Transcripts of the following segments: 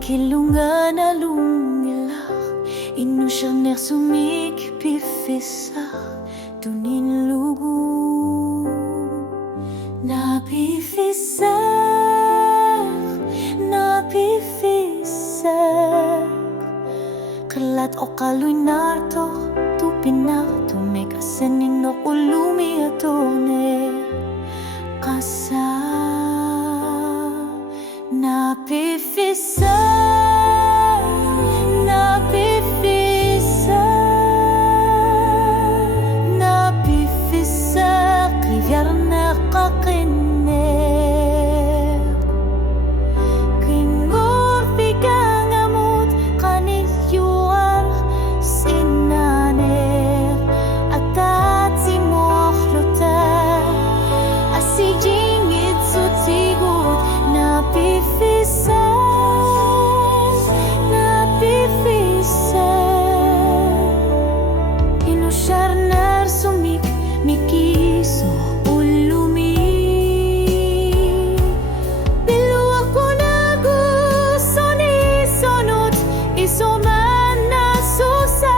kilungan na lumilak, inusyang nersumikpifisa, tunin lugu napifisak, kelat o kaluy narto, tupinak, tumek asenin no ulumi atone, kasa napifisak, napifisak, rivière nakakiner, kingur figang amut kaniyuar sinaner, atat simoklotar, asigingit sutsigut, napifisak, inusyar narsumik mikiso ulumi, biluwa ko naguson isonot isoman nasusak,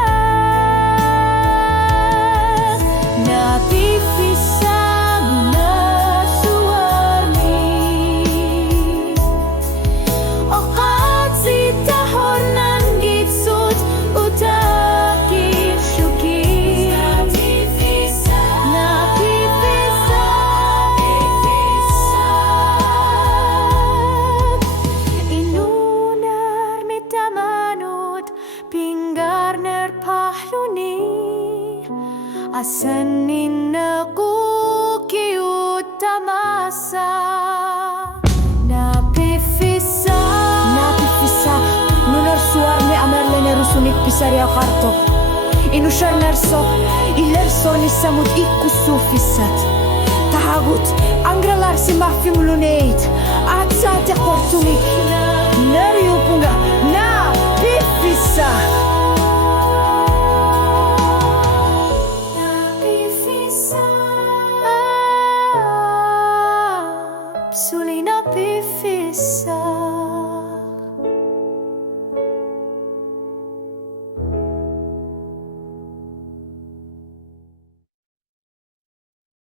napifisak nasuarni, okat si tahon nan gitsut utakit syuki, inunar mitamanot pinggar nerpahluni, asanin aku kiut tamasa, napifisak nunar suarne amerle nerusunik pisaria karto, inusyar nerso ilerso nisamut ikusufisat, tahagut angralar si mafim luneit atsate kortumik neriupunga napifisak, suli napifisak.